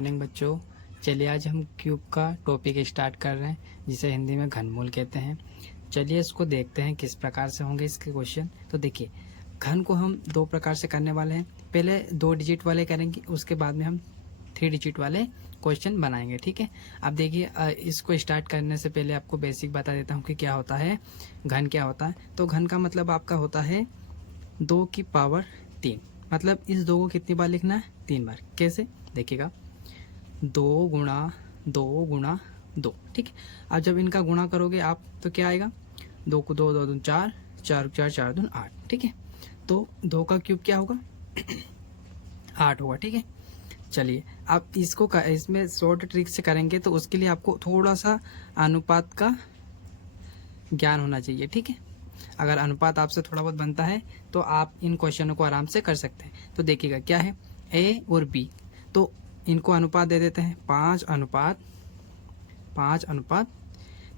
Morning बच्चों, चलिए आज हम क्यूब का टॉपिक स्टार्ट कर रहे हैं जिसे हिंदी में घनमूल कहते हैं। चलिए इसको देखते हैं किस प्रकार से होंगे इसके क्वेश्चन। तो देखिए, घन को हम दो प्रकार से करने वाले हैं। पहले 2 डिजिट वाले करेंगे, उसके बाद में हम 3 डिजिट वाले क्वेश्चन बनाएंगे। ठीक है, अब देखिए इसको स्टार्ट करने से पहले आपको बेसिक बता देता हूँ कि क्या होता है घन। क्या होता है, तो घन का मतलब आपका होता है 2 की पावर 3। मतलब इस 2 को कितनी बार लिखना है? 3 बार। कैसे देखिएगा, 2 गुणा 2 गुणा 2। ठीक है, अब जब इनका गुणा करोगे आप तो क्या आएगा? 2 को 2 2 दूनी 4, 4 4 4 दूनी 8। ठीक है, तो 2 का क्यूब क्या होगा? 8 होगा। ठीक है, चलिए आप इसको इसमें शॉर्ट ट्रिक से करेंगे तो उसके लिए आपको थोड़ा सा अनुपात का ज्ञान होना चाहिए। ठीक है, अगर अनुपात आपसे थोड़ा बहुत बनता है तो आप इन क्वेश्चनों को आराम से कर सकते हैं। तो देखिएगा क्या है, ए और बी, तो इनको अनुपात दे देते हैं 5 अनुपात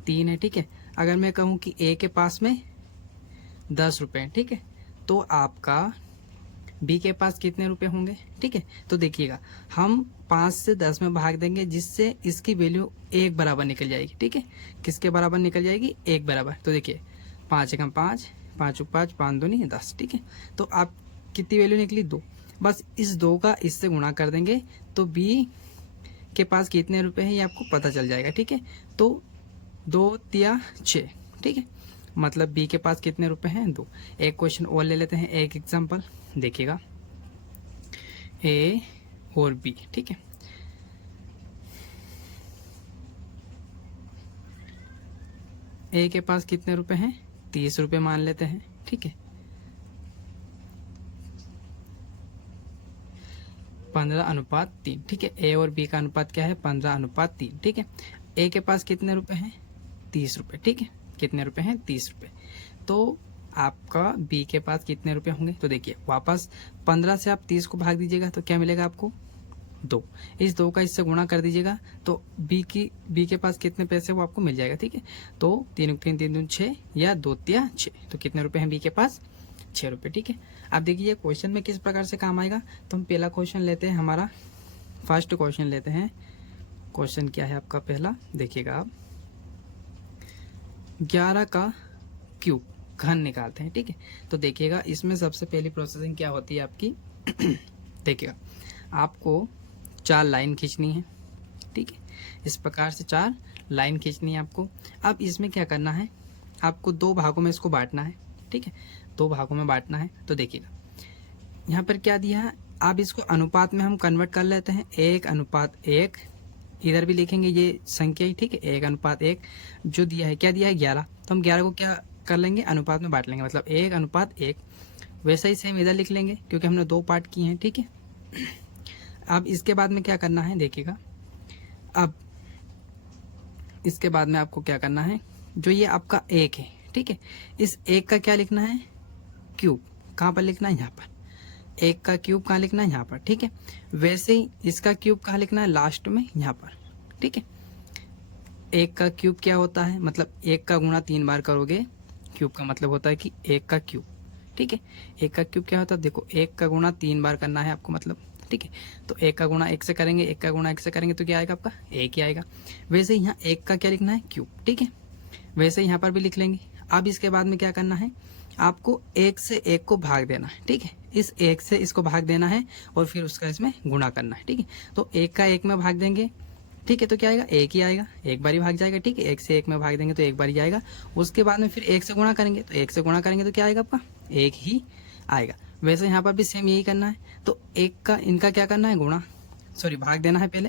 3 है। ठीक है, अगर मैं कहूँ कि ए के पास में 10 रुपये, ठीक है, तो आपका बी के पास कितने रुपए होंगे? ठीक है, तो देखिएगा हम 5 से 10 में भाग देंगे जिससे इसकी वैल्यू 1 बराबर निकल जाएगी। ठीक है, किसके बराबर निकल जाएगी? 1 बराबर। तो देखिए 5 एकम 5, 5 5 5 दूनी 10। ठीक है, तो आप कितनी वैल्यू निकली? 2। बस इस 2 का इससे गुणा कर देंगे तो बी के पास कितने रुपए हैं ये आपको पता चल जाएगा। ठीक है, तो 2 तिया 6। ठीक है, मतलब बी के पास कितने रुपए हैं? 2। एक क्वेश्चन और ले लेते हैं, एक एग्जांपल देखिएगा, ए और बी। ठीक है, ए के पास कितने रुपए हैं? 30 रुपए मान लेते हैं। ठीक है, 15:3। ठीक है, ए और बी का अनुपात क्या है? 15:3। ठीक है, ए के पास कितने रुपए हैं? 30 रुपए। ठीक है, कितने रुपए हैं? 30 रुपए। तो आपका बी के पास कितने रुपए होंगे? तो देखिए वापस 15 से आप 30 को भाग दीजिएगा तो क्या मिलेगा आपको? 2। इस 2 का इससे गुणा कर दीजिएगा तो बी के पास कितने पैसे वो आपको मिल जाएगा। ठीक है, तो 3 3 3 दूनी 6 या 2 तिया 6, तो कितने रुपए हैं बी के पास? 6 रुपए। ठीक है, अब देखिए क्वेश्चन में किस प्रकार से काम आएगा। तो हम पहला क्वेश्चन लेते हैं, हमारा फर्स्ट क्वेश्चन लेते हैं। क्वेश्चन क्या है आपका पहला? देखिएगा आप 11 का क्यूब घन निकालते हैं। ठीक है, तो देखिएगा इसमें सबसे पहली प्रोसेसिंग क्या होती है आपकी देखिएगा आपको 4 लाइन खींचनी है। ठीक है, इस प्रकार से 4 लाइन खींचनी है आपको। अब इसमें क्या करना है, आपको 2 भागों में इसको बांटना है। ठीक है, 2 भागों में बांटना है। तो देखिएगा यहाँ पर क्या दिया है, आप इसको अनुपात में हम कन्वर्ट कर लेते हैं। 1:1, इधर भी लिखेंगे ये संख्या ही। ठीक है, 1:1 जो दिया है, क्या दिया है? 11। तो हम 11 को क्या कर लेंगे? अनुपात में बांट लेंगे, मतलब 1:1। वैसा ही सेम इधर लिख लेंगे क्योंकि हमने 2 पार्ट किए हैं। ठीक है, अब इसके बाद में क्या करना है देखिएगा, अब इसके बाद में आपको क्या करना है, जो ये आपका 1 है, ठीक है, इस 1 का क्या लिखना है? क्यूब। कहाँ पर लिखना है? यहाँ पर। 1 का क्यूब कहाँ लिखना है? यहाँ पर। ठीक है, वैसे ही इसका क्यूब कहाँ लिखना है? लास्ट में, यहाँ पर। ठीक है, 1 का क्यूब क्या होता है? मतलब 1 का गुणा 3 बार करोगे, क्यूब का मतलब होता है कि 1 का क्यूब। ठीक है, 1 का क्यूब क्या होता है? देखो 1 का गुणा 3 बार करना है आपको, मतलब। ठीक है, तो 1 का गुणा 1 से करेंगे, 1 का गुणा 1 से करेंगे तो क्या आएगा आपका? 1 ही आएगा। वैसे ही यहाँ 1 का क्या लिखना है? क्यूब। ठीक है, वैसे यहाँ पर भी लिख लेंगे। अब इसके बाद में क्या करना है, आपको 1 से 1 को भाग देना है। ठीक है, इस 1 से इसको भाग देना है और फिर उसका इसमें गुणा करना है। ठीक है, तो 1 का 1 में भाग देंगे। ठीक है, तो क्या आएगा? 1 ही आएगा, एक बार ही भाग जाएगा। ठीक है, 1 से 1 में भाग देंगे तो एक बार ही आएगा। उसके बाद में फिर 1 से गुणा करेंगे, तो 1 से गुणा करेंगे तो क्या आएगा आपका? 1 ही आएगा। वैसे यहाँ पर भी सेम यही करना है। तो 1 का इनका क्या करना है? गुणा, सॉरी भाग देना है। पहले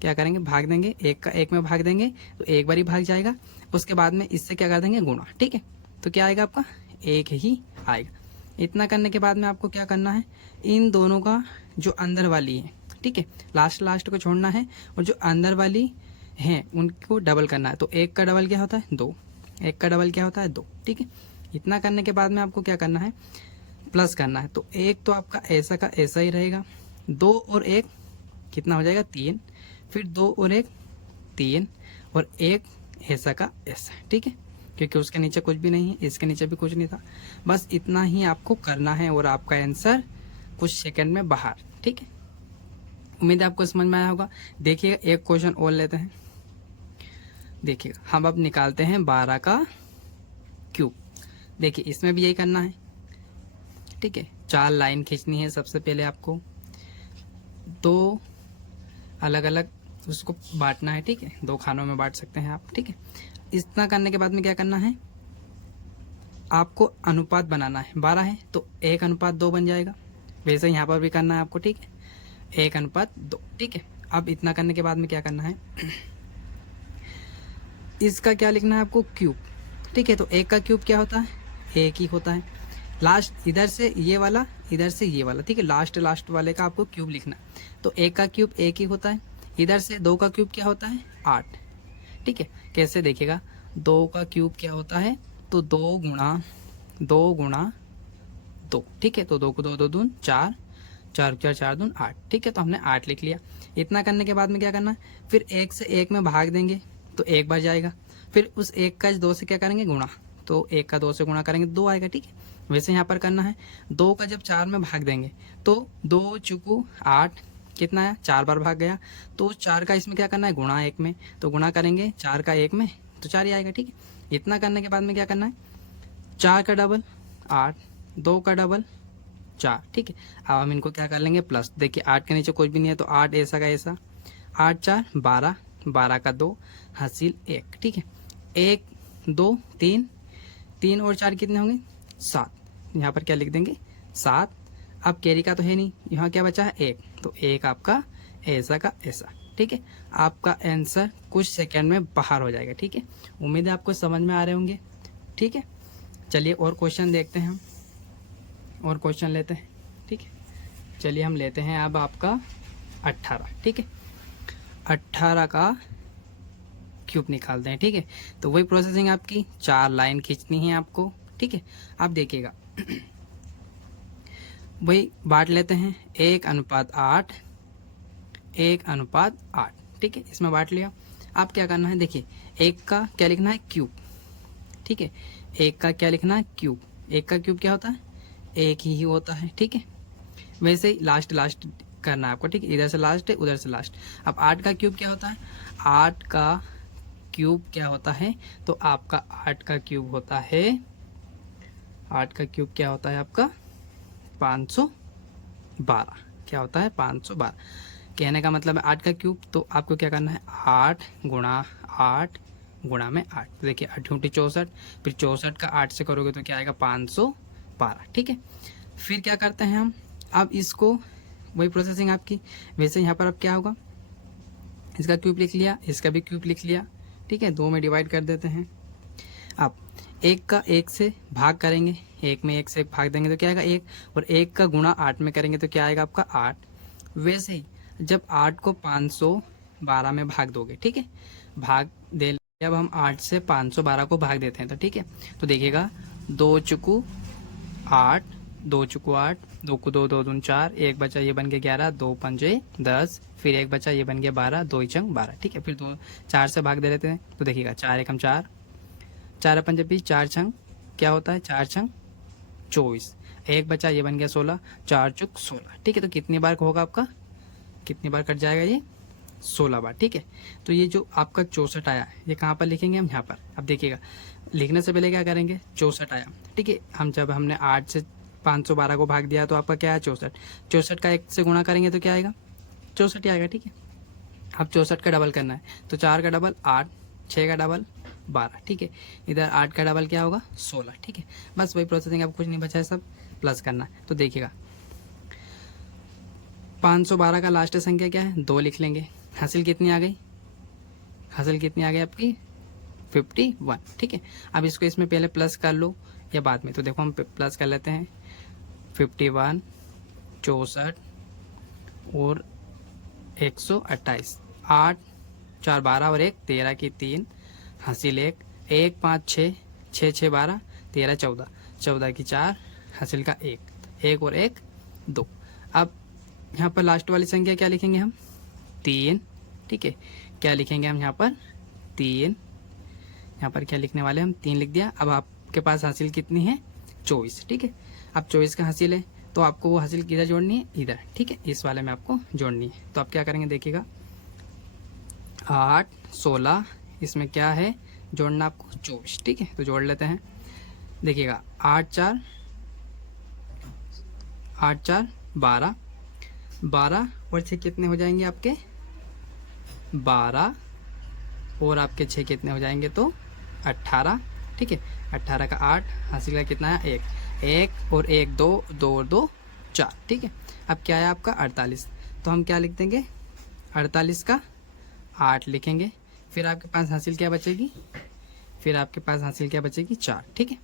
क्या करेंगे? भाग देंगे, 1 का 1 में भाग देंगे तो एक बार ही भाग जाएगा। उसके बाद में इससे क्या कर देंगे? गुणा। ठीक है, तो क्या आएगा आपका? 1 ही आएगा। इतना करने के बाद में आपको क्या करना है, इन दोनों का जो अंदर वाली है, ठीक है, लास्ट को छोड़ना है और जो अंदर वाली हैं उनको डबल करना है। तो 1 का डबल क्या होता है? 2। 1 का डबल क्या होता है? 2। ठीक है, इतना करने के बाद में आपको क्या करना है? प्लस करना है। तो 1 तो आपका ऐसा का ऐसा ही रहेगा, 2 और 1 कितना हो जाएगा? 3। फिर 2 और 1 3 और 1 ऐसा का ऐसा। ठीक है, क्योंकि उसके नीचे कुछ भी नहीं है, इसके नीचे भी कुछ नहीं था। बस इतना ही आपको करना है और आपका आंसर कुछ सेकंड में बाहर। ठीक है, उम्मीद है आपको समझ में आया होगा। देखिएगा एक क्वेश्चन और लेते हैं। देखिएगा हम अब निकालते हैं 12 का क्यूब। देखिए इसमें भी यही करना है, ठीक है। 4 लाइन खींचनी है सबसे पहले आपको, 2 अलग अलग उसको बांटना है, ठीक है। 2 खानों में बांट सकते हैं आप, ठीक है। इतना करने के बाद में क्या करना है, आपको अनुपात बनाना है। 12 है तो 1:2 बन जाएगा। वैसे यहाँ पर भी करना है आपको, ठीक है, 1:2, ठीक है। अब इतना करने के बाद में क्या करना है, इसका क्या लिखना है आपको, क्यूब, ठीक है। तो 1 का क्यूब क्या होता है, 1 ही होता है। लास्ट इधर से ये वाला, इधर से ये वाला, ठीक है। लास्ट वाले का आपको क्यूब लिखना है। तो 1 का क्यूब 1 ही होता है। इधर से 2 का क्यूब क्या होता है, 8, ठीक है। कैसे देखिएगा, 2 का क्यूब क्या होता है, तो 2 गुणा 2, ठीक है। तो 2 को 2 2 दून 4, 4 4 4 दून 8, ठीक है। तो हमने 8 लिख लिया। इतना करने के बाद में क्या करना है, फिर 1 से 1 में भाग देंगे तो 1 बार जाएगा। फिर उस 1 का 2 से क्या करेंगे, गुणा, तो 1 का 2 से गुणा करेंगे 2 आएगा, ठीक है। वैसे यहाँ पर करना है, 2 का जब 4 में भाग देंगे तो 2 चुकू 8, कितना है, 4 बार भाग गया। तो 4 का इसमें क्या करना है, गुणा 1 में, तो गुणा करेंगे 4 का 1 में तो 4 ही आएगा, ठीक है। इतना करने के बाद में क्या करना है, 4 का डबल 8, 2 का डबल 4, ठीक है। अब हम इनको क्या कर लेंगे, प्लस। देखिए 8 के नीचे कुछ भी नहीं है तो 8 ऐसा का ऐसा, 8 4 12, 12 का 2 हासिल 1, ठीक है। 1 2 3, 3 और 4 कितने होंगे, 7। यहाँ पर क्या लिख देंगे, 7। अब कैरी का तो है नहीं, यहाँ क्या बचा है, 1, तो 1 आपका ऐसा का ऐसा, ठीक है। आपका आंसर कुछ सेकंड में बाहर हो जाएगा, ठीक है। उम्मीद है आपको समझ में आ रहे होंगे, ठीक है। चलिए और क्वेश्चन देखते हैं हम, और क्वेश्चन लेते हैं, ठीक है। चलिए हम लेते हैं अब आपका 18, ठीक है। 18 का क्यूब निकालते हैं, ठीक है। तो वही प्रोसेसिंग आपकी, 4 लाइन खींचनी है आपको, ठीक है। आप देखिएगा वही बांट लेते हैं, 1:8, 1:8, ठीक है। इसमें बांट लिया। अब क्या करना है, देखिए 1 का क्या लिखना है, क्यूब, ठीक है। 1 का क्या लिखना है, क्यूब। 1 का क्यूब क्या होता है, 1 ही होता है, ठीक है। वैसे ही लास्ट करना है आपको, ठीक है। इधर से लास्ट है, उधर से लास्ट। अब 8 का क्यूब क्या होता है, 8 का क्यूब क्या होता है, तो आपका 8 का क्यूब होता है, 8 का क्यूब क्या होता है आपका 512, क्या होता है 512। कहने का मतलब है 8 का क्यूब, तो आपको क्या करना है, 8 गुणा 8 गुणा में 8, तो देखिए 8 × 64, फिर 64 का 8 से करोगे तो क्या आएगा, 512, ठीक है। फिर क्या करते हैं हम, अब इसको वही प्रोसेसिंग आपकी। वैसे यहाँ पर अब क्या होगा, इसका क्यूब लिख लिया, इसका भी क्यूब लिख लिया, ठीक है। 2 में डिवाइड कर देते हैं। अब 1 का 1 से भाग करेंगे, 1 में 1 से भाग देंगे तो क्या आएगा 1, और 1 का गुणा 8 में करेंगे तो क्या आएगा आपका 8। वैसे ही जब 8 को 512 में भाग दोगे, ठीक है, भाग दे, अब हम 8 से 512 को भाग देते हैं तो ठीक है। तो देखिएगा 2 चुकू 8, 2 चुकू 8, 2 को 2 2 दून 4, 1 बचा ये बन गया 11, 2 पंजे 10, फिर 1 बचा ये बन गया 12, 2 चंग 12, ठीक है। फिर 2 4 से भाग दे लेते हैं तो देखिएगा 4 एकम 4, 4 पंजे 20, 4 छंग क्या होता है, 4 छंग 24, 1 बचा ये बन गया 16, 4 चुक 16, ठीक है। तो कितनी बार होगा आपका, कितनी बार कट जाएगा ये, 16 बार, ठीक है। तो ये जो आपका 64 आया ये कहाँ पर लिखेंगे हम, यहाँ पर। अब देखिएगा लिखने से पहले क्या करेंगे, 64 आया, ठीक है। हम जब हमने 8 से 512 को भाग दिया तो आपका क्या है 64, 64 का 1 से गुणा करेंगे तो क्या आएगा, 64 ही आएगा, ठीक है। अब 64 का डबल करना है तो 4 का डबल 8, 6 का डबल 12, ठीक है। इधर 8 का डबल क्या होगा 16, ठीक है। बस वही प्रोसेसिंग, अब कुछ नहीं बचा है, सब प्लस करना है। तो देखिएगा 512 का लास्ट संख्या क्या है, 2 लिख लेंगे। हासिल कितनी आ गई, हासिल कितनी आ गई आपकी 51, ठीक है। अब इसको इसमें पहले प्लस कर लो या बाद में, तो देखो हम प्लस कर लेते हैं, 51, 64 और 128, 8 4 12 और 1 13 की 3, हासिल 1, 1 5 6, 6 6 12, 13 14, 14 की 4, हासिल का 1, 1 और 1 2। अब यहाँ पर लास्ट वाली संख्या क्या लिखेंगे हम, 3, ठीक है। क्या लिखेंगे हम यहाँ पर 3, यहाँ पर क्या लिखने वाले हम 3 लिख दिया। अब आपके पास हासिल कितनी है 24, ठीक है। अब 24 का हासिल है तो आपको वो हासिल किधर जोड़नी है, इधर, ठीक है, इस वाले में आपको जोड़नी है। तो आप क्या करेंगे देखिएगा, 8 16, इसमें क्या है जोड़ना आपको 24, ठीक है, तो जोड़ लेते हैं। देखिएगा 8 4 12, 12 और 6 कितने हो जाएंगे आपके 12, और आपके 6 कितने हो जाएंगे तो 18, ठीक है, 18 का 8 हासिल का कितना है 1, 1 और 1 2, 2 और 2 4, ठीक है। अब क्या है आपका 48, तो हम क्या लिख देंगे 48 का 8 लिखेंगे। फिर आपके पास हासिल क्या बचेगी, फिर आपके पास हासिल क्या बचेगी 4, ठीक है।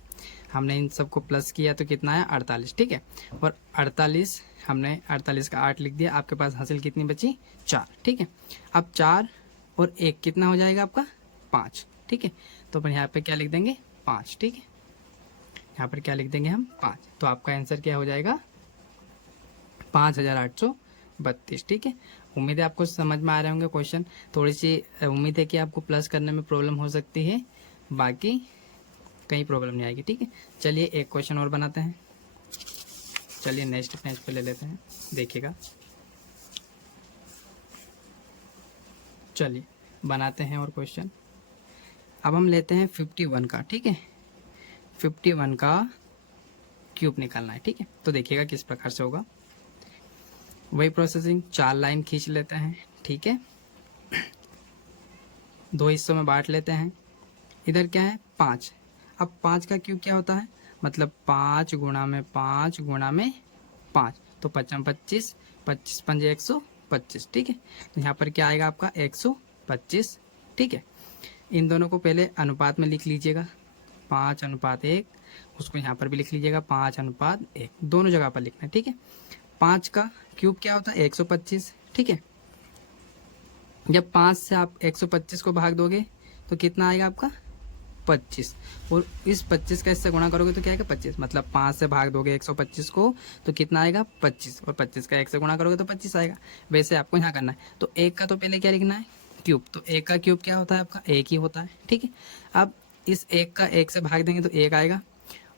हमने इन सबको प्लस किया तो कितना है 48, ठीक है, और 48 हमने 48 का 8 लिख दिया, आपके पास हासिल कितनी बची 4, ठीक है। अब 4 और 1 कितना हो जाएगा आपका 5, ठीक है, तो अपन यहाँ पे क्या लिख देंगे 5, ठीक है, यहाँ पर क्या लिख देंगे हम 5, तो आपका आंसर क्या हो जाएगा 5832, ठीक है। उम्मीद है आपको समझ में आ रहे होंगे क्वेश्चन, थोड़ी सी उम्मीद है कि आपको प्लस करने में प्रॉब्लम हो सकती है, बाकी कहीं प्रॉब्लम नहीं आएगी, ठीक है। चलिए एक क्वेश्चन और बनाते हैं, चलिए नेक्स्ट पेज पे ले लेते हैं, देखिएगा, चलिए बनाते हैं और क्वेश्चन। अब हम लेते हैं 51 का, ठीक है, 51 का क्यूब निकालना है, ठीक है। तो देखिएगा किस प्रकार से होगा, वही प्रोसेसिंग, 4 लाइन खींच लेते हैं, ठीक है, 2 हिस्सों में बांट लेते हैं। इधर क्या है 5, अब 5 का क्यूब क्या होता है, मतलब 5 गुणा में 5 गुणा में 5, तो 5 25, 25 पंजे 125, ठीक है, तो यहाँ पर क्या आएगा आपका 125, ठीक है। इन दोनों को पहले अनुपात में लिख लीजिएगा, 5:1, उसको यहाँ पर भी लिख लीजिएगा 5:1, दोनों जगह पर लिखना है, ठीक है। 5 का क्यूब क्या होता है 125, ठीक है, जब 5 से आप 125 को भाग दोगे तो कितना आएगा आपका 25, और इस 25 का इससे गुणा करोगे तो क्या आएगा 25, मतलब 5 से भाग दोगे 125 को तो कितना आएगा 25, और 25 का 1 से गुणा करोगे तो 25 आएगा। वैसे आपको यहाँ करना है, तो 1 का तो पहले क्या लिखना है क्यूब, तो 1 का क्यूब क्या होता है आपका 1 ही होता है, ठीक है। अब इस 1 का 1 से भाग देंगे तो 1 आएगा,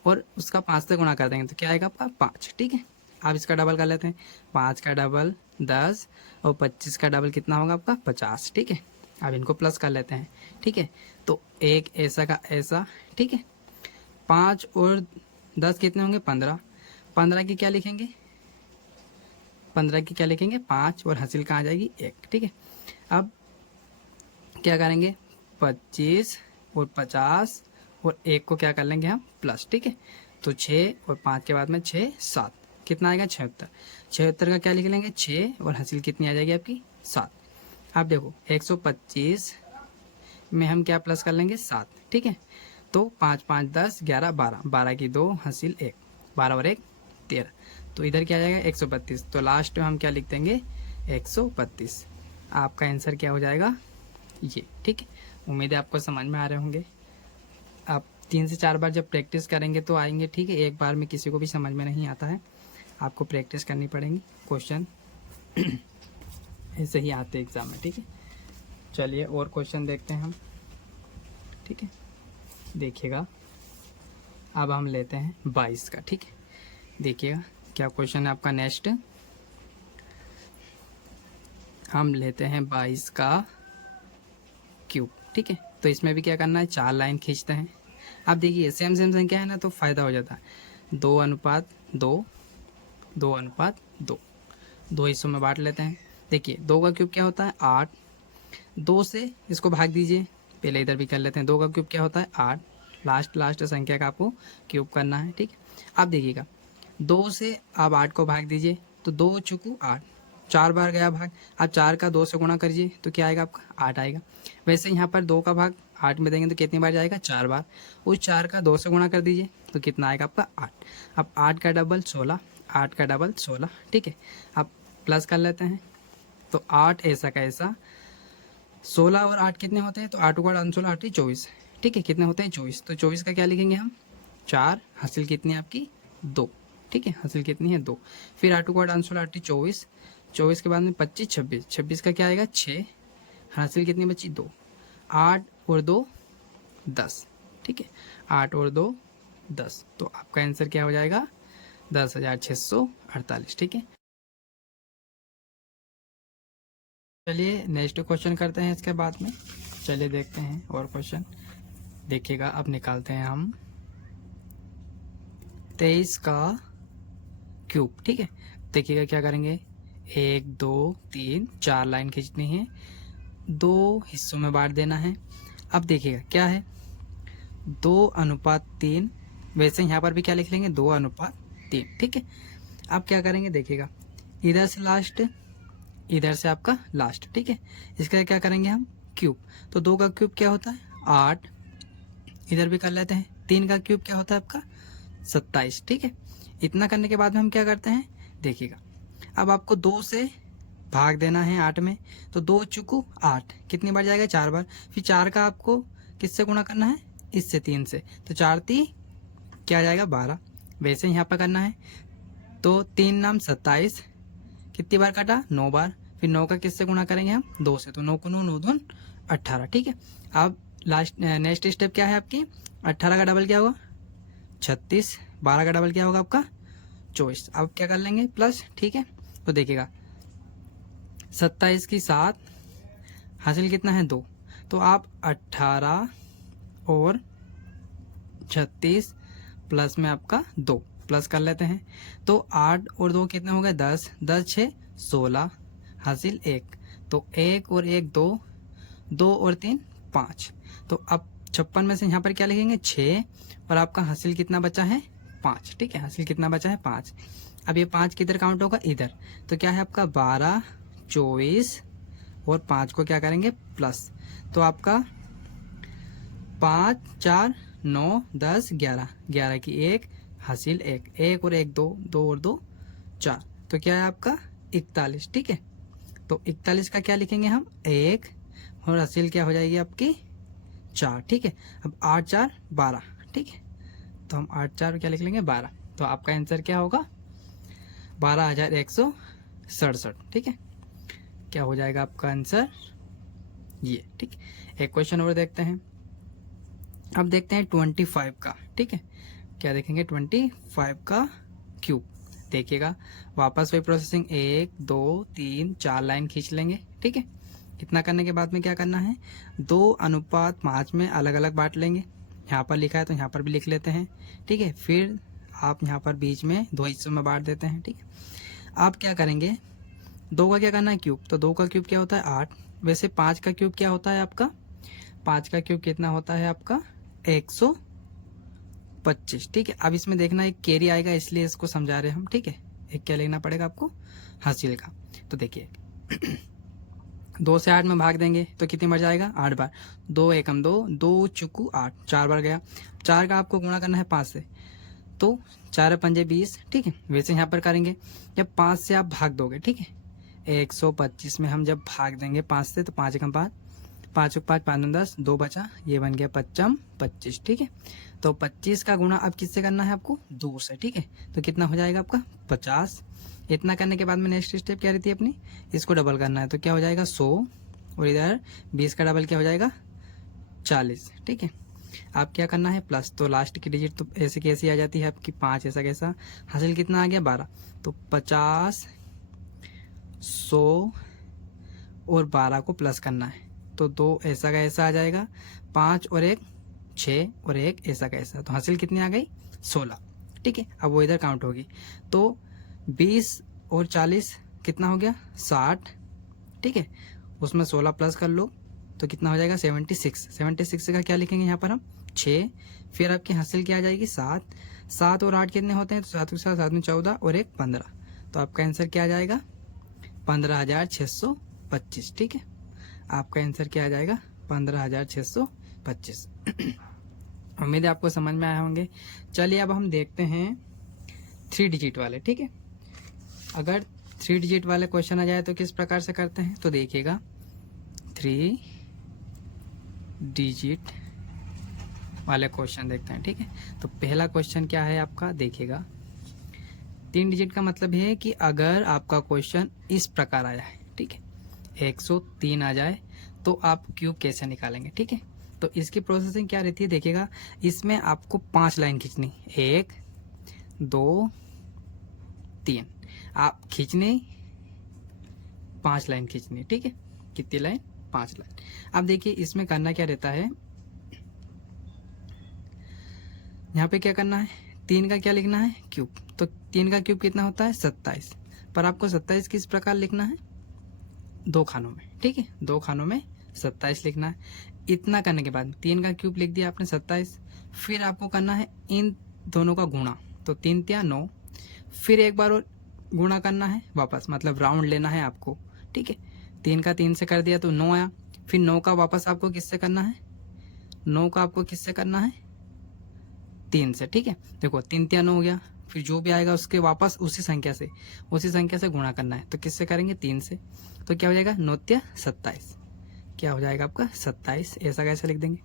और उसका 5 से गुणा कर देंगे तो क्या आएगा आपका 5, ठीक है। आप इसका डबल कर लेते हैं, 5 का डबल 10, और 25 का डबल कितना होगा आपका 50, ठीक है। अब इनको प्लस कर लेते हैं, ठीक है, तो एक ऐसा का ऐसा, ठीक है, 5 और 10 कितने होंगे 15, 15 की क्या लिखेंगे 15 की क्या लिखेंगे 5, और हासिल कहाँ आ जाएगी 1, ठीक है। अब क्या करेंगे 25 और 50 और 1 को क्या कर लेंगे हम प्लस, ठीक है, तो 6 और 5 के बाद में 6 7, कितना आएगा 76, 76 का क्या लिख लेंगे 6, और हासिल कितनी आ जाएगी आपकी 7। आप देखो 125 में हम क्या प्लस कर लेंगे 7, ठीक है, तो 5 5 10 11 12, 12 की 2 हासिल 1, 12 और 1 13, तो इधर क्या आ जाएगा 132, तो लास्ट में हम क्या लिख देंगे 132। आपका आंसर क्या हो जाएगा ये, ठीक है। उम्मीद है आपको समझ में आ रहे होंगे, आप 3 से 4 बार जब प्रैक्टिस करेंगे तो आएंगे, ठीक है, एक बार में किसी को भी समझ में नहीं आता है, आपको प्रैक्टिस करनी पड़ेगी, क्वेश्चन ऐसे ही आते एग्जाम में, ठीक है। चलिए और क्वेश्चन देखते हैं हम, ठीक है, देखिएगा, अब हम लेते हैं 22 का, ठीक है, देखिएगा क्या क्वेश्चन है आपका नेक्स्ट, हम लेते हैं 22 का क्यूब, ठीक है, तो इसमें भी क्या करना है 4 लाइन खींचते हैं। अब देखिए सेम सेम संख्या है ना तो फायदा हो जाता है, 2:2, 2:2, 2 हिस्सों में बांट लेते हैं। देखिए 2 का क्यूब क्या होता है 8, 2 से इसको भाग दीजिए, पहले इधर भी कर लेते हैं, 2 का क्यूब क्या होता है 8, लास्ट संख्या का आपको क्यूब करना है, ठीक है। अब देखिएगा 2 से आप 8 को भाग दीजिए, तो 2 चुकू 8, 4 बार गया भाग, आप 4 का 2 से गुणा करिए तो क्या आएगा आपका 8 आएगा। वैसे यहाँ पर 2 का भाग 8 में देंगे तो कितनी बार जाएगा 4 बार, उस 4 का 2 से गुणा कर दीजिए तो कितना आएगा आपका 8। अब 8 का डबल 16, 8 का डबल 16, ठीक है, अब प्लस कर लेते हैं, तो 8 ऐसा का ऐसा, 16 और 8 कितने होते हैं, तो 8 को 16 8 24, ठीक है, कितने होते हैं 24, तो 24 का क्या लिखेंगे हम 4, हासिल कितनी है आपकी 2, ठीक है, हासिल कितनी है 2, फिर 8 को 16 8 24, 24 के बाद में 25 26, 26 का क्या आएगा 6, हासिल कितनी बची 2, 8 और 2 10, ठीक है, 8 और 2 10, तो आपका आंसर क्या हो जाएगा 10,648, ठीक है। चलिए नेक्स्ट क्वेश्चन करते हैं इसके बाद में। चलिए देखते हैं और क्वेश्चन। देखिएगा अब निकालते हैं हम 23 का क्यूब, ठीक है। देखिएगा क्या करेंगे, 1 2 3 4 लाइन खींचनी है, 2 हिस्सों में बांट देना है। अब देखिएगा क्या है, 2:3। वैसे यहाँ पर भी क्या लिख लेंगे, 2:3, ठीक है। अब क्या करेंगे, देखिएगा इधर से लास्ट, इधर से आपका लास्ट, ठीक है। इसका क्या करेंगे हम, क्यूब। तो 2 का क्यूब क्या होता है, 8। इधर भी कर लेते हैं, 3 का क्यूब क्या होता है आपका, 27, ठीक है। इतना करने के बाद में हम क्या करते हैं, देखिएगा अब आपको 2 से भाग देना है 8 में। तो 2 चुकू 8, कितनी बार जाएगा, 4 बार। फिर 4 का आपको किससे गुणा करना है, इससे, 3 से। तो 4 3 क्या जाएगा, 12। वैसे यहाँ पर करना है, तो 3 नाम 27, कितनी बार काटा, 9 बार। फिर 9 का किससे गुणा करेंगे हम, 2 से। तो 9 को 9, 9 दून 18, ठीक है। अब लास्ट नेक्स्ट स्टेप क्या है आपकी, 18 का डबल क्या होगा, 36। 12 का डबल क्या होगा आपका, 24। अब क्या कर लेंगे, प्लस, ठीक है। तो देखिएगा 27 की 7, हासिल कितना है, 2। तो आप 18 और 36 प्लस में आपका 2 प्लस कर लेते हैं। तो 8 और 2 कितना हो गया, 10। 10 6 16, हासिल 1। तो 1 और 1 2, 2 और 3 5। तो अब 56 में से यहाँ पर क्या लिखेंगे, 6, और आपका हासिल कितना बचा है, 5, ठीक है। हासिल कितना बचा है, 5। अब ये 5 किधर काउंट होगा, इधर। तो क्या है आपका 12 24, और 5 को क्या करेंगे, प्लस। तो आपका 5 4 9 10 11, 11 की 1, हासिल 1। 1 और 1 2, 2 और 2 4। तो क्या है आपका 41, ठीक है। तो 41 का क्या लिखेंगे हम, 1, और हासिल क्या हो जाएगी आपकी 4, ठीक है। अब 8 4 12, ठीक है। तो हम 8 4 क्या लिख लेंगे, 12। तो आपका आंसर क्या होगा, 12,167, ठीक है। क्या हो जाएगा आपका आंसर, ये, ठीक। एक क्वेश्चन और देखते हैं। अब देखते हैं 25 का, ठीक है। क्या देखेंगे, 25 का क्यूब। देखिएगा वापस वही प्रोसेसिंग, 1 2 3 4 लाइन खींच लेंगे, ठीक है। इतना करने के बाद में क्या करना है, 2:5 में अलग अलग बांट लेंगे। यहाँ पर लिखा है तो यहाँ पर भी लिख लेते हैं, ठीक है। फिर आप यहाँ पर बीच में 2 हिस्सों में बांट देते हैं, ठीक है। आप क्या करेंगे, 2 का क्या करना है, क्यूब। तो 2 का क्यूब क्या होता है, 8। वैसे 5 का क्यूब क्या होता है आपका, 5 का क्यूब कितना होता है आपका, 125, ठीक है। अब इसमें देखना एक कैरी आएगा, इसलिए इसको समझा रहे हैं हम, ठीक है। एक क्या लेना पड़ेगा आपको, हासिल का। तो देखिए 2 से 8 में भाग देंगे तो कितनी बार जाएगा, 8 बार। 2 एकम 2, 2 चुकू 8, 4 बार गया। 4 का आपको गुणा करना है 5 से, तो 4 पंजे 20, ठीक है। वैसे यहाँ पर करेंगे, जब 5 से आप भाग दोगे, ठीक है, 125 में हम जब भाग देंगे 5 से, तो 5 एकम 5, 5 5 5 10, 2 बचा, ये बन गया 25 25, ठीक है। तो 25 का गुणा अब किससे करना है आपको, 2 से, ठीक है। तो कितना हो जाएगा आपका 50। इतना करने के बाद में नेक्स्ट स्टेप क्या रहती है अपनी, इसको डबल करना है। तो क्या हो जाएगा 100, और इधर 20 का डबल क्या हो जाएगा 40, ठीक है। आप क्या करना है, प्लस। तो लास्ट की डिजिट तो ऐसे कैसी आ जाती है आपकी 5, ऐसा कैसा, हासिल कितना आ गया 12। तो 50 100 और 12 को प्लस करना है, तो 2 ऐसा का ऐसा आ जाएगा, 5 और 1 6, और 1 ऐसा का ऐसा। तो हासिल कितनी आ गई 16, ठीक है। अब वो इधर काउंट होगी, तो 20 और 40 कितना हो गया 60, ठीक है। उसमें 16 प्लस कर लो तो कितना हो जाएगा 76। 76 का क्या लिखेंगे यहाँ पर हम 6। फिर आपकी हासिल क्या आ जाएगी 7। 7 और 8 कितने होते हैं, तो 7 के साथ 7 में 14 और 1 15। तो आपका आंसर क्या आ जाएगा 15,625, ठीक है। आपका आंसर क्या आ जाएगा 15,625। उम्मीद है आपको समझ में आए होंगे। चलिए अब हम देखते हैं 3 डिजिट वाले, ठीक है। अगर 3 डिजिट वाले क्वेश्चन आ जाए तो किस प्रकार से करते हैं, तो देखिएगा 3 डिजिट वाले क्वेश्चन देखते हैं, ठीक है। तो पहला क्वेश्चन क्या है आपका, देखिएगा 3 डिजिट का मतलब है कि अगर आपका क्वेश्चन इस प्रकार आया है, ठीक है, 103 आ जाए तो आप क्यूब कैसे निकालेंगे, ठीक है। तो इसकी प्रोसेसिंग क्या रहती है, देखिएगा इसमें आपको 5 लाइन खींचनी, 1 2 3, आप खींचने 5 लाइन खींचनी है, ठीक है। कितनी लाइन? 5 लाइन। अब देखिए इसमें करना क्या रहता है, यहाँ पे क्या करना है, 3 का क्या लिखना है? क्यूब। तो 3 का क्यूब कितना होता है? 27। पर आपको 27 किस प्रकार लिखना है? 2 खानों में, ठीक है। 2 खानों में 27 लिखना है। इतना करने के बाद 3 का क्यूब लिख दिया आपने 27। फिर आपको करना है इन दोनों का गुणा, तो 3 तिया 9। फिर एक बार और गुणा करना है वापस, मतलब राउंड लेना है आपको, ठीक है। 3 का 3 से कर दिया तो 9 आया। फिर 9 का वापस आपको किससे करना है? 9 का आपको किससे करना है? 3 से, ठीक है। देखो 3 तिया 9 हो गया। फिर जो भी आएगा उसके वापस उसी संख्या से गुणा करना है। तो किससे करेंगे? 3 से। तो क्या हो जाएगा? 9 तिया 27। क्या हो जाएगा आपका? 27। ऐसा कैसे लिख देंगे?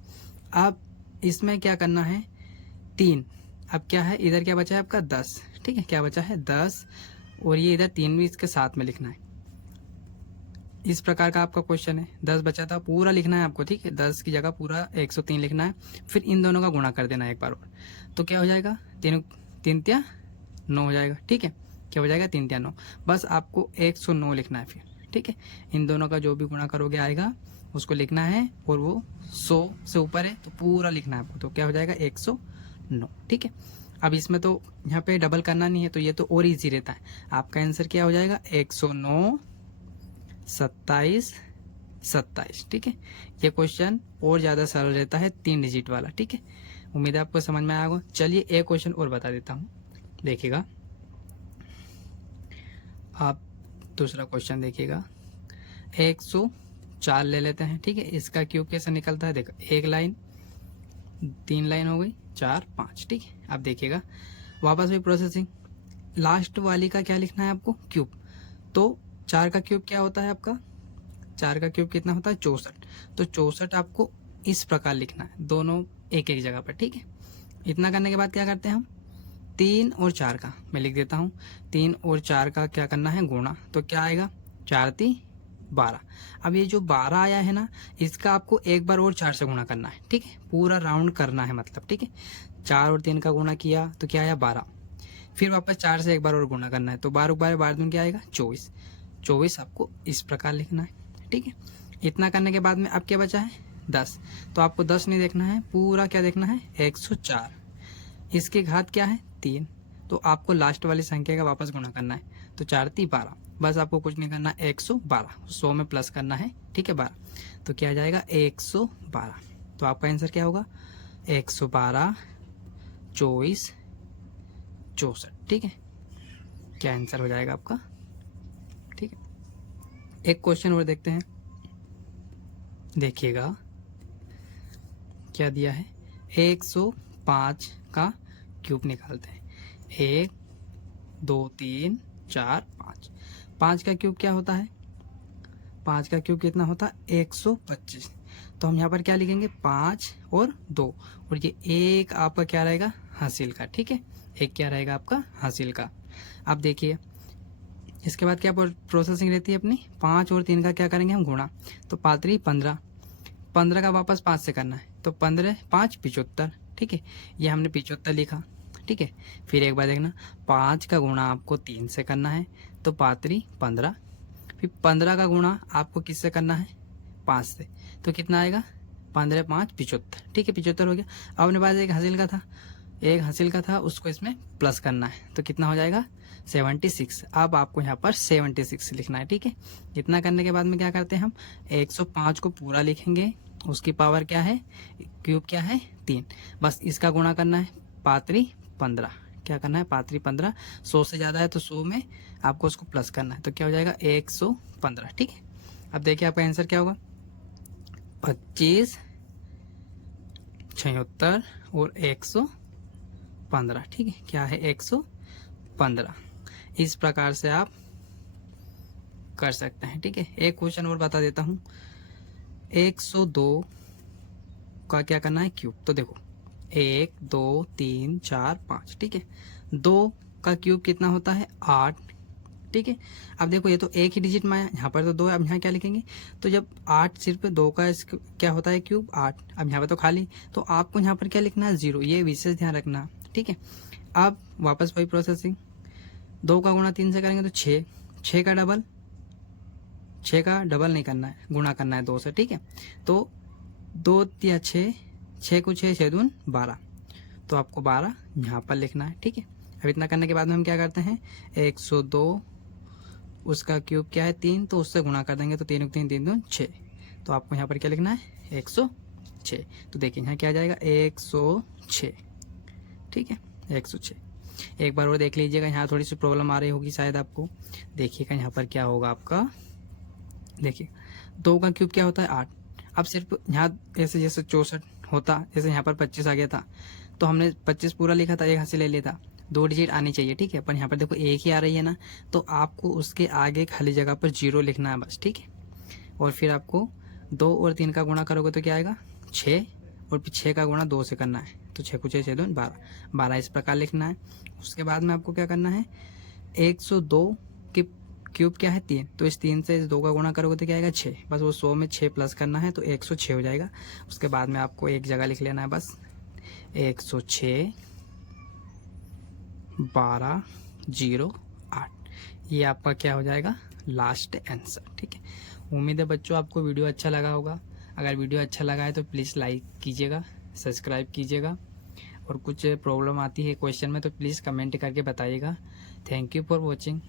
अब इसमें क्या करना है? 3। अब क्या है, इधर क्या बचा है आपका? 10, ठीक है। क्या बचा है? 10। और ये इधर 3 भी इसके साथ में लिखना है। इस प्रकार का आपका क्वेश्चन है। 10 बचा था, पूरा लिखना है आपको, ठीक है। 10 की जगह पूरा 103 लिखना है। फिर इन दोनों का गुणा कर देना है एक बार और। तो क्या हो जाएगा? 3 तिया 9 हो जाएगा, ठीक है। क्या हो जाएगा? 3 तिया 9। बस आपको 109 लिखना है फिर, ठीक है। इन दोनों का जो भी गुणा करोगे आएगा उसको लिखना है, और वो 100 से ऊपर है तो पूरा लिखना है आपको। तो क्या हो जाएगा? 109, ठीक है। अब इसमें तो यहाँ पे डबल करना नहीं है, तो ये तो और इजी रहता है। आपका आंसर क्या हो जाएगा? 109 27 27, ठीक है। ये क्वेश्चन और ज़्यादा सरल रहता है, 3 डिजिट वाला, ठीक है। उम्मीद है आपको समझ में आया होगा। चलिए एक क्वेश्चन और बता देता हूँ, देखिएगा आप। दूसरा क्वेश्चन देखिएगा, 104 ले लेते हैं, ठीक है। इसका क्यूब कैसे निकलता है? देखो, 1 लाइन, 3 लाइन हो गई, 4 5, ठीक है। अब देखिएगा वापस भी प्रोसेसिंग, लास्ट वाली का क्या लिखना है आपको? क्यूब। तो 4 का क्यूब क्या होता है आपका? 4 का क्यूब कितना होता है? 64। तो 64 आपको इस प्रकार लिखना है, दोनों एक एक जगह पर, ठीक है। इतना करने के बाद क्या करते हैं हम? 3 और 4 का मैं लिख देता हूँ। 3 और 4 का क्या करना है? गुणा। तो क्या आएगा? 4 × 3 = 12। अब ये जो 12 आया है ना, इसका आपको एक बार और 4 से गुणा करना है, ठीक है। पूरा राउंड करना है मतलब, ठीक है। 4 और 3 का गुणा किया तो क्या आया? 12। फिर वापस 4 से एक बार और गुणा करना है, तो 12 × 12 12 क्या आएगा? 24। 24 आपको इस प्रकार लिखना है, ठीक है। इतना करने के बाद में अब क्या बचा है? 10। तो आपको 10 नहीं देखना है, पूरा क्या देखना है? 104। इसकी घात क्या है? 3। तो आपको लास्ट वाली संख्या का वापस गुणा करना है, तो 4 × 3 = 12। बस आपको कुछ नहीं करना, 112 100 में प्लस करना है, ठीक है, 12। तो क्या आ जाएगा? 112। तो आपका आंसर क्या होगा? 112 24 64, ठीक है। क्या आंसर हो जाएगा आपका? ठीक है। एक क्वेश्चन और देखते हैं, देखिएगा क्या दिया है। 105 का क्यूब निकालते हैं। 1 2 3 4 5। 5 का क्यूब क्या होता है? 5 का क्यूब कितना होता है? 125। तो हम यहाँ पर क्या लिखेंगे? 5 और 2, और ये एक आपका क्या रहेगा? हासिल का, ठीक है। एक क्या रहेगा आपका? हासिल का। अब देखिए इसके बाद क्या प्रोसेसिंग रहती है अपनी? 5 और 3 का क्या करेंगे हम? गुणा। तो 5 × 3 = 15। 15 का वापस 5 से करना है, तो 15 5 75, ठीक है। ये हमने 75 लिखा, ठीक है। फिर एक बार देखना, 5 का गुणा आपको 3 से करना है, तो 5 × 3 = 15। फिर 15 का गुणा आपको किससे करना है? 5 से। तो कितना आएगा? 15 5 75, ठीक है। 75 हो गया। अब अपने पास एक हासिल का था, उसको इसमें प्लस करना है, तो कितना हो जाएगा? 76। अब आपको यहाँ पर 76 लिखना है, ठीक है। इतना करने के बाद में क्या करते हैं हम? 105 को पूरा लिखेंगे, उसकी पावर क्या है? क्यूब क्या है? 3। बस इसका गुणा करना है, 5 × 15। क्या करना है? 5 × 15। 100 से ज़्यादा है तो 100 में आपको उसको प्लस करना है, तो क्या हो जाएगा? 115, ठीक है। अब देखिए आपका आंसर क्या होगा? 25 76 और 115, ठीक है। क्या है? 115। इस प्रकार से आप कर सकते हैं, ठीक है। एक क्वेश्चन और बता देता हूँ, 102 का क्या करना है? क्यूब। तो देखो 1 2 3 4 5, ठीक है। 2 का क्यूब कितना होता है? 8, ठीक है। अब देखो ये तो एक ही डिजिट में आया, यहाँ पर तो 2 है। अब यहाँ क्या लिखेंगे? तो जब 8 सिर्फ 2 का क्या होता है? क्यूब 8। अब यहाँ पर तो खाली, तो आपको यहाँ पर क्या लिखना है? 0। ये विशेष ध्यान रखना, ठीक है। अब वापस वही प्रोसेसिंग, 2 का गुणा 3 से करेंगे तो 6, 6 का डबल, 6 का डबल नहीं करना है, गुणा करना है 2 से, ठीक है। तो 2 या 6, 6 को 6, 6 दून 12, तो आपको 12 यहाँ पर लिखना है, ठीक है। अब इतना करने के बाद में हम क्या करते हैं, 102 उसका क्यूब क्या है 3, तो उससे गुणा कर देंगे, तो 3 3 3 दून 6, तो आपको यहाँ पर क्या लिखना है 106। तो देखिए यहाँ क्या आ जाएगा 106, ठीक है 106। एक बार और देख लीजिएगा, यहाँ थोड़ी सी प्रॉब्लम आ रही होगी शायद आपको। देखिएगा यहाँ पर क्या होगा आपका, देखिए 2 का क्यूब क्या होता है 8। अब सिर्फ यहाँ ऐसे जैसे 64 होता, जैसे यहाँ पर 25 आ गया था, तो हमने 25 पूरा लिखा था, एक हाथ से ले लिया था, 2 डिजिट आनी चाहिए, ठीक है। पर यहाँ पर देखो एक ही आ रही है ना, तो आपको उसके आगे खाली जगह पर 0 लिखना है बस, ठीक है। और फिर आपको 2 और 3 का गुणा करोगे तो क्या आएगा 6, और फिर 6 का गुणा 2 से करना है, तो 6 को 6 6 दून 12, 12 इस प्रकार लिखना है। उसके बाद में आपको क्या करना है, 102 के क्यूब क्या है 3, तो इस 3 से इस 2 का गुणा करोगे तो क्या आएगा 6, बस वो 100 में 6 प्लस करना है, तो 106 हो जाएगा। उसके बाद में आपको एक जगह लिख लेना है बस 106 12 0 8, ये आपका क्या हो जाएगा लास्ट आंसर, ठीक है। उम्मीद है बच्चों आपको वीडियो अच्छा लगा होगा। अगर वीडियो अच्छा लगा है तो प्लीज़ लाइक कीजिएगा, सब्सक्राइब कीजिएगा, और कुछ प्रॉब्लम आती है क्वेश्चन में तो प्लीज़ कमेंट करके बताइएगा। Thank you for watching.